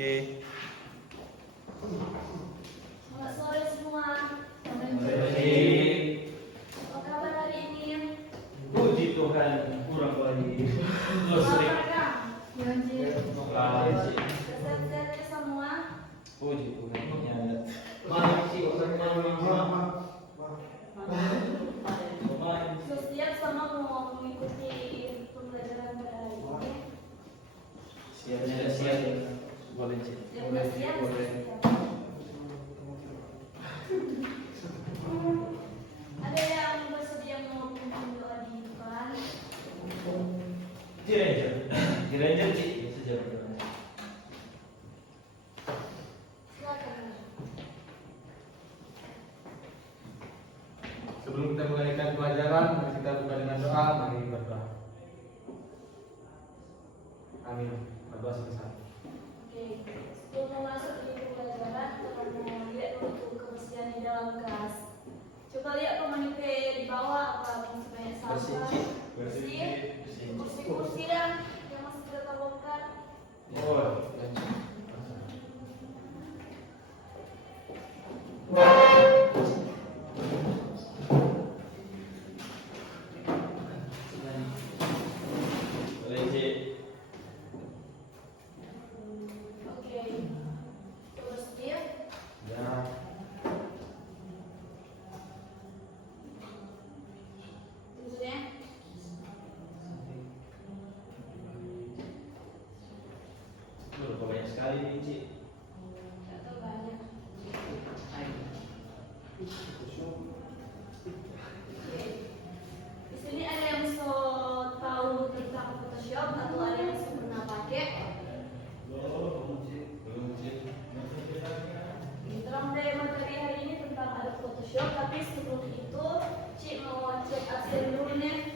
Selamat sore semua. Apa kabar hari ini? Puji Tuhan, kurang baik. Sehat semua. Puji Tuhan. Siap sama mau mengikuti pembelajaran pada hari ini. Siap. Boleh cik. Yang sudah siap. Ada yang bersedia mau pimpin doa di depan? Kira-kira cik. Sejauh Silakan. Sebelum kita mulaikan pelajaran, mari kita buka dengan doa. Mari berdoa. Amin. Berdoa selesai. Oke, sebelum masuk di pembelajaran, kita mau lihat untuk kebersihan di dalam kelas. Coba lihat pemanipe di bawah apa sebanyak sampah. Bersih. Kursi-kursi dan yang masih tidak terbongkar. Boleh cik. Oke, coba setir. Ya. Tujuannya. Banyak sekali nih cik. Tidak tahu banyak. Oke. Di sini ada yang so tahu tentang Photoshop atau ada yang so pernah pakai. Belum cik. Dalam materi hari ini tentang ada Photoshop, tapi sebelum itu Cik mau cek absen dulu nih.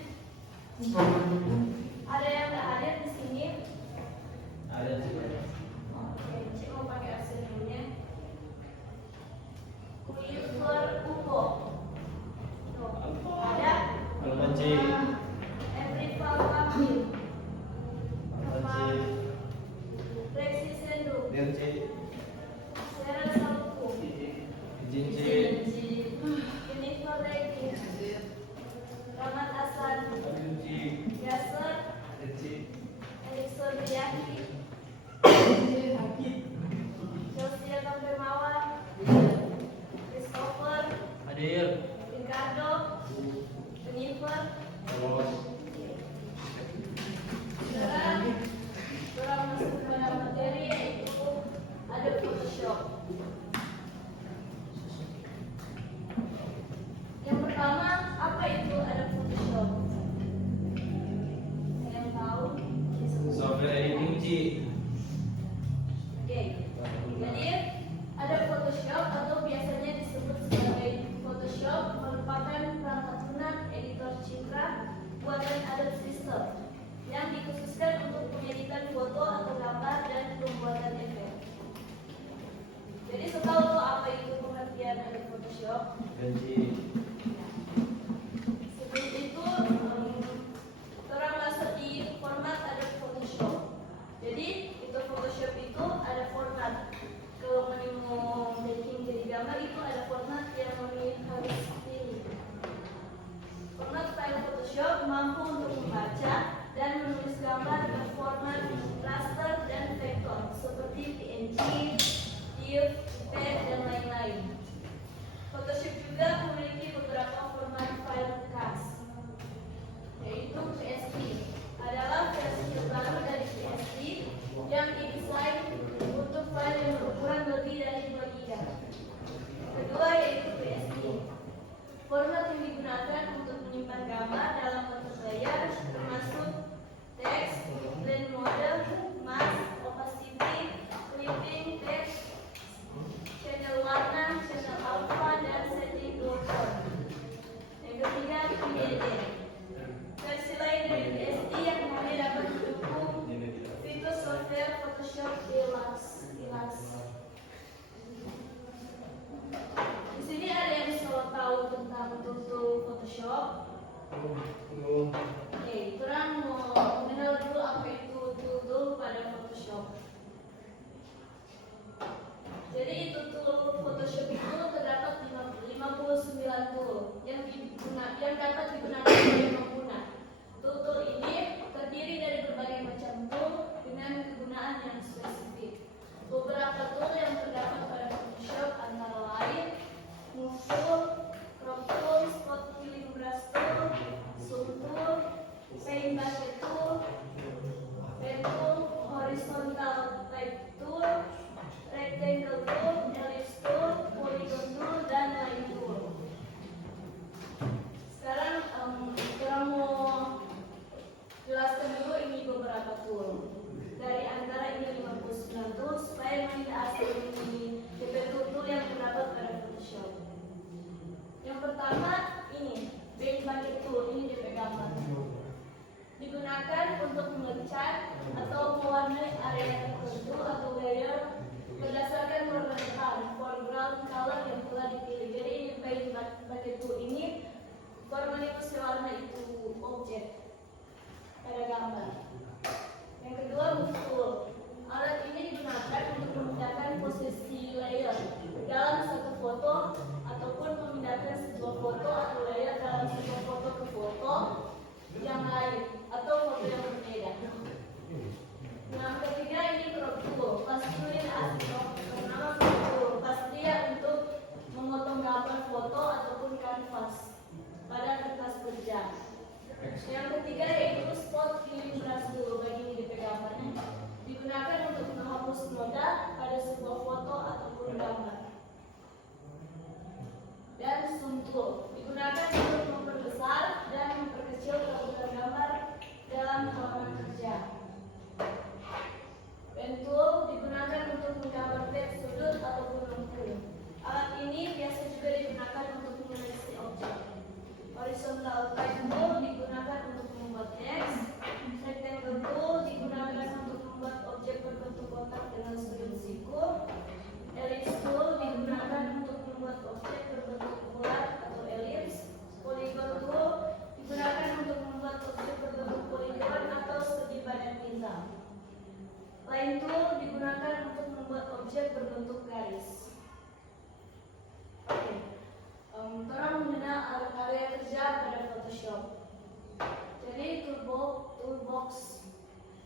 Ada yang nggak hadir di sini? Ada cik. Oke, Cik mau pakai absen dulu nih. Kuifer Uko. Tuh, ada. Halo cik. Everyval Kamil. Halo Sama cik. Rexi Sendu. Lihat cik. Sarah Saluku. Izin cik. Jennifer Regi. Rahmat Hasan. Izin cik. Yasser. Ada cik. Erikson Yaki. Sosial Tampermawan. Christopher. Hadir. Ricardo. Jennifer. Terus. Sekarang kita masuk pada materi yaitu ada Photoshop. Yang pertama, apa itu ada Photoshop? Yang tahu? Software editing cik. Oke. Jadi ada Photoshop atau biasanya disebut sebagai Photoshop merupakan perangkat lunak editor citra buatan Adobe System yang dikhususkan untuk pengeditan foto atau gambar dan pembuatan efek. Jadi setahu lo apa itu pengertian dari Photoshop? Dan cik. Sebelum itu, orang masuk di format ada Photoshop. Jadi itu Photoshop itu ada format. Kalau mau bikin jadi gambar itu ada format yang harus pilih. Format file Photoshop mampu untuk membaca dan menulis gambar berformat raster dan vektor seperti PNG, GIF, JPEG, dan lain-lain. Photoshop juga memiliki beberapa format file khas, yaitu PSD. Adalah versi terbaru dari PSD yang didesain untuk file yang berukuran lebih dari 2 GB. Kedua yaitu PSD. Format yang digunakan untuk menyimpan gambar dalam bentuk layar termasuk teks, blend mode, mask, opacity, clipping, text, channel warna, channel alpha, dan setting dual tone. Yang ketiga, PNG. Versi lain dari PSD yang hanya dapat mendukung fitur software Photoshop Deluxe. Di sini ada yang selalu tahu tentang tool Photoshop. Oke, kurang mau mengenal dulu apa itu tool pada Photoshop. yang dapat digunakan oleh pengguna. Tool ini terdiri dari berbagai macam tool dengan kegunaan yang spesifik. Beberapa tool yang terdapat pada Photoshop antara lain Move Tool, Crop Tool, Spot Filling Brush Tool, Zoom Tool, Paint Bucket Tool, Pen Tool, Horizontal Type Tool, Rectangle Tool, Ellipse Tool, Polygon Tool, dan Line Tool. Sekarang kita mau jelaskan dulu ini beberapa tool. Dari antara ini 59 tool supaya kita asal ini DP tool yang terdapat pada Photoshop. Yang pertama ini Paint Bucket Tool, ini DP gambar. Digunakan untuk mengecat atau mewarnai area tertentu atau layer berdasarkan warna foreground color yang telah dipilih. Jadi ini Paint Bucket Tool ini warnanya warna itu objek pada gambar. Yang kedua Move Tool. Alat ini digunakan untuk memindahkan posisi layer dalam satu foto ataupun memindahkan sebuah foto atau layer dalam sebuah foto ke foto yang lain atau foto yang berbeda. Yang ketiga ini Crop Tool. Pastikan bernama Crop Tool. Pasti untuk memotong gambar foto ataupun kanvas pada kertas kerja. Yang ketiga yaitu Spot Filling Brush Tool. Bagi ini DP gambarnya digunakan untuk menghapus noda pada sebuah foto ataupun gambar. Dan Zoom Tool digunakan untuk memperbesar dan memperkecil kerugian gambar dalam halaman kerja. Pen Tool digunakan untuk menggambar teks sudut ataupun lengkung. Alat ini biasa juga digunakan untuk menyeleksi objek. Horizontal Type Tool digunakan untuk membuat teks. Rectangle Tool digunakan untuk membuat objek berbentuk kotak dengan sudut siku. Ellipse Tool digunakan untuk membuat objek berbentuk bulat atau elips. Polygon Tool digunakan untuk membuat objek berbentuk poligon atau segi badan bintang. Line Tool digunakan untuk membuat objek berbentuk garis. Oke. Orang mengenal area kerja pada Photoshop. Jadi toolbox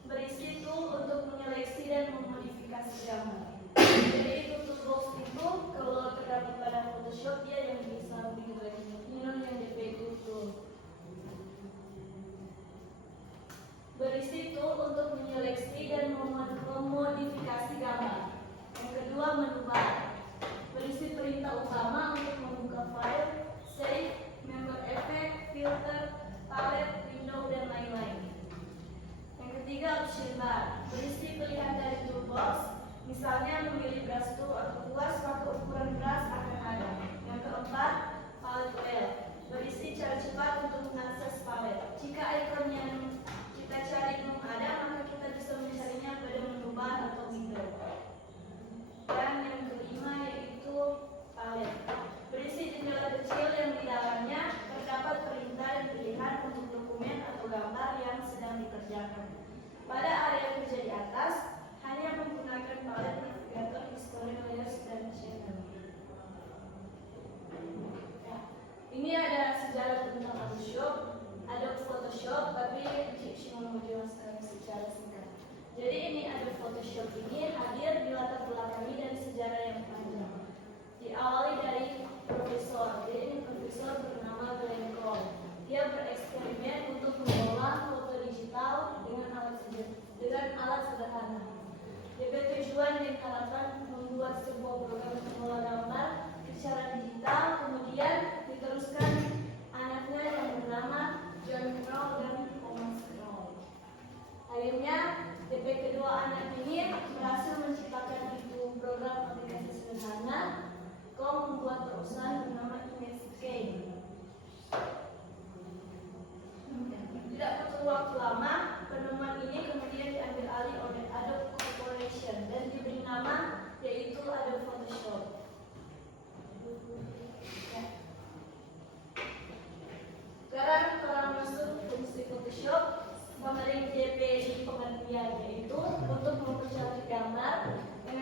berisi tool untuk menyeleksi dan memodifikasi gambar. Jadi toolbox itu kalau terdapat pada Photoshop dia yang bisa minum yang DP tool. Berisi tool untuk menyeleksi dan memodifikasi gambar. Yang kedua menu bar. Berisi perintah utama untuk membuka file, save, member effect, filter, palette, window, dan lain-lain. Yang ketiga option bar. Berisi pilihan dari toolbox, misalnya memilih brush tool atau luas maka ukuran brush akan ada. Yang keempat palette wheel. Berisi cara cepat untuk mengakses palette. Jika ikon yang kita cari belum ada, maka kita bisa mencarinya pada menu bar atau window. Dan yang kelima yaitu palette. Berisi jendela kecil yang di dalamnya terdapat perintah dan pilihan untuk dokumen atau gambar yang sedang dikerjakan. Pada area kerja di atas, hanya menggunakan palette navigator, history, layers, dan channel. Ya. Ini ada sejarah tentang Photoshop, ada Photoshop, tapi cuma mau jelaskan secara singkat. Jadi ini ada Photoshop ini hadir di latar belakangi dari sejarah yang panjang. Diawali dari profesor. Jadi ini profesor bernama Glenn Cole. Dia bereksperimen untuk mengolah foto digital dengan alat sederhana. Dia bertujuan dan harapan membuat sebuah program pengolah gambar secara digital, kemudian diteruskan anaknya yang bernama John Knoll dan Thomas Knoll. Akhirnya DP kedua anak ini berhasil menciptakan itu program aplikasi sederhana. Kau membuat perusahaan bernama Inkscape. Tidak butuh waktu lama, penemuan ini kemudian diambil alih oleh Adobe Corporation dan diberi nama yaitu Adobe Photoshop. Ya. Sekarang orang masuk fungsi Photoshop. Pemberi DP di pengertian yaitu untuk mempercantik gambar. Yang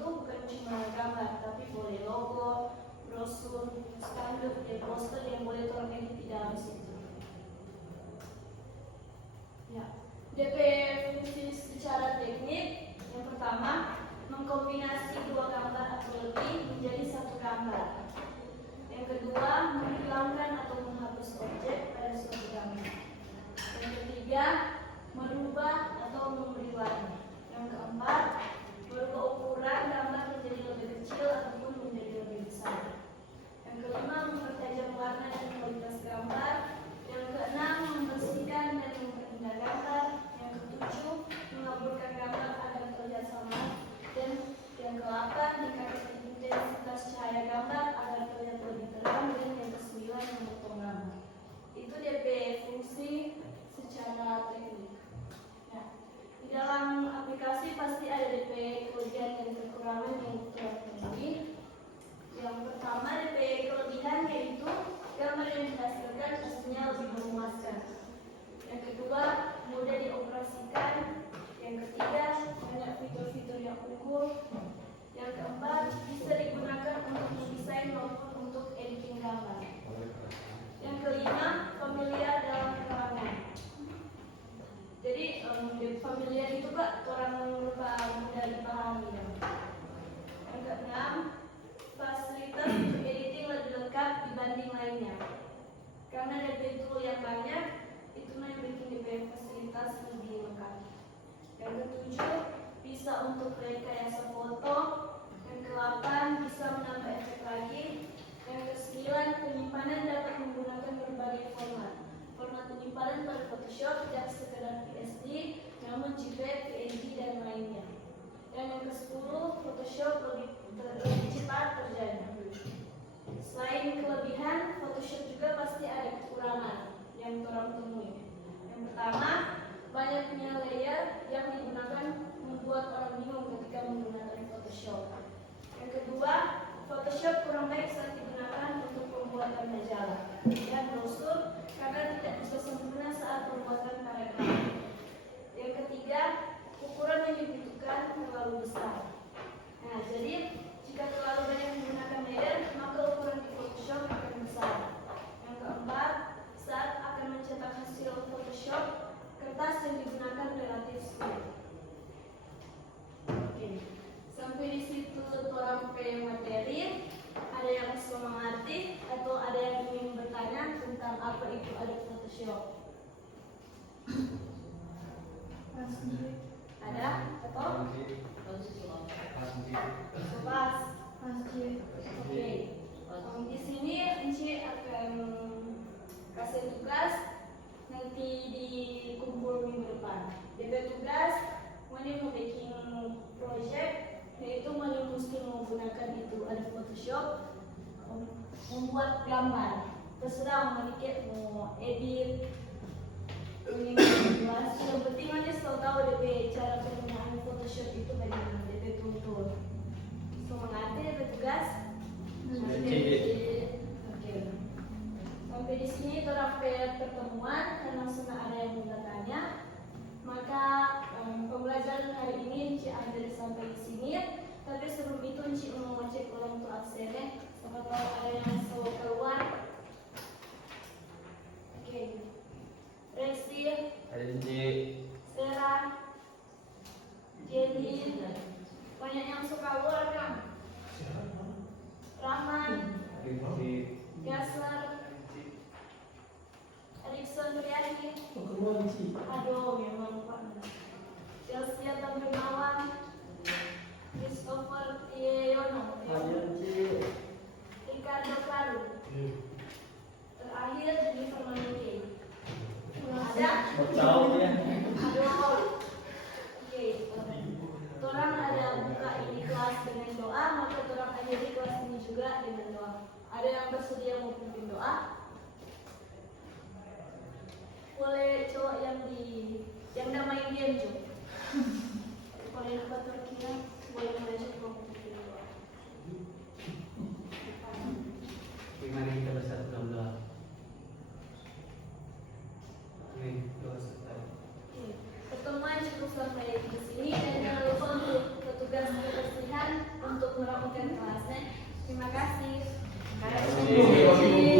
itu bukan cuma gambar, tapi boleh logo, brosur, spanduk, dan poster yang boleh orang edit di dalam situ. Ya, DP fungsi secara teknik yang pertama mengkombinasi dua gambar atau lebih menjadi satu gambar. Yang kedua menghilangkan atau menghapus objek pada suatu gambar. Yang ketiga merubah atau memberi warna. Yang keempat merubah ukuran gambar menjadi lebih kecil ataupun menjadi lebih besar. Yang kelima mempertajam warna dan kualitas gambar. Yang keenam membersihkan dan memperindah gambar. Yang ketujuh mengaburkan gambar agar terlihat sama. Dan yang ke-8 meningkatkan intensitas cahaya gambar agar terlihat lebih terang. Dan yang ke-9 memotong gambar. Itu DP fungsi secara teknik. Nah, di dalam aplikasi pasti ada DP kelebihan dan kekurangan yang telah terjadi. Yang pertama DP kelebihan yaitu gambar yang dihasilkan pastinya lebih memuaskan. Yang kedua mudah dioperasikan. Yang ketiga banyak fitur-fitur yang unggul. Yang keempat bisa digunakan untuk mendesain maupun untuk editing gambar. Yang kelima familiar dalam kalangan. Jadi familiar itu Pak orang mudah dipahami. Yang keenam fasilitas untuk editing lebih lengkap dibanding lainnya. Karena DP tool yang banyak itu yang bikin DP fasilitas lebih lengkap. Yang ketujuh bisa untuk rekayasa foto. Yang ke-8 bisa menambah efek lagi. Yang ke-9 penyimpanan dapat menggunakan berbagai format. Format penyimpanan pada Photoshop tidak sekedar PSD, namun JPEG, PNG dan lainnya. Dan yang ke-10 Photoshop lebih cepat terjadi. Selain kelebihan, Photoshop juga pasti ada kekurangan yang orang temui. Yang pertama, banyaknya layer yang digunakan membuat orang bingung ketika menggunakan Photoshop. Yang kedua, Photoshop kurang baik saat digunakan untuk pembuatan majalah dan brosur karena tidak bisa sempurna saat pembuatan paragraf. Yang ketiga, ukuran yang dibutuhkan terlalu besar. Nah, jadi jika terlalu banyak menggunakan layer, maka ukuran di Photoshop akan besar. Yang keempat, saat akan mencetak hasil Photoshop, kertas yang digunakan relatif sedikit. Oke, sampai di situ orang materi. Ada yang semengerti atau ada yang ingin bertanya tentang apa itu Adobe Photoshop? Ada atau? Pas. Oke. Di sini Enci akan kasih tugas nanti dikumpul minggu depan. DP tugas, Mani mau bikin project yaitu Mani mesti menggunakan itu Adobe Photoshop membuat gambar. Terserah mau dikit mau edit. Yang penting Mani selalu tahu DP cara penggunaan Photoshop itu bagaimana DP tutur. Mengerti DP tugas? Oke. Sampai di sini terakhir pertemuan karena sudah ada yang bertanya. Maka pembelajaran hari ini Enci ambil sampai di sini. Tapi sebelum itu Enci mau cek ulang untuk absennya. Siapa tahu ada yang selalu keluar. Oke. Rexi, Sarah, Jenny, banyak yang suka keluar kan? Rahman, Gasler, Erikson Triadi. Aduh, memang Pak. Chelsea Tamrimawan, Christopher Yono, Ricardo Claro. Terakhir Jennifer Manuke. Ada? Aduh. Oke. Orang ada buka ini kelas dengan doa, maka orang akhiri kelas ini juga dengan doa. Ada yang bersedia mau pimpin doa? Boleh cowok yang udah main game juga. Kalau yang batur kira boleh mengajak mau pimpin doa. Mari kita bersatu dalam doa. Amin. Doa selesai. Pertemuan cukup sampai di sini dan jangan lupa untuk petugas kebersihan mungkin kelasnya. Terima kasih. Terima kasih.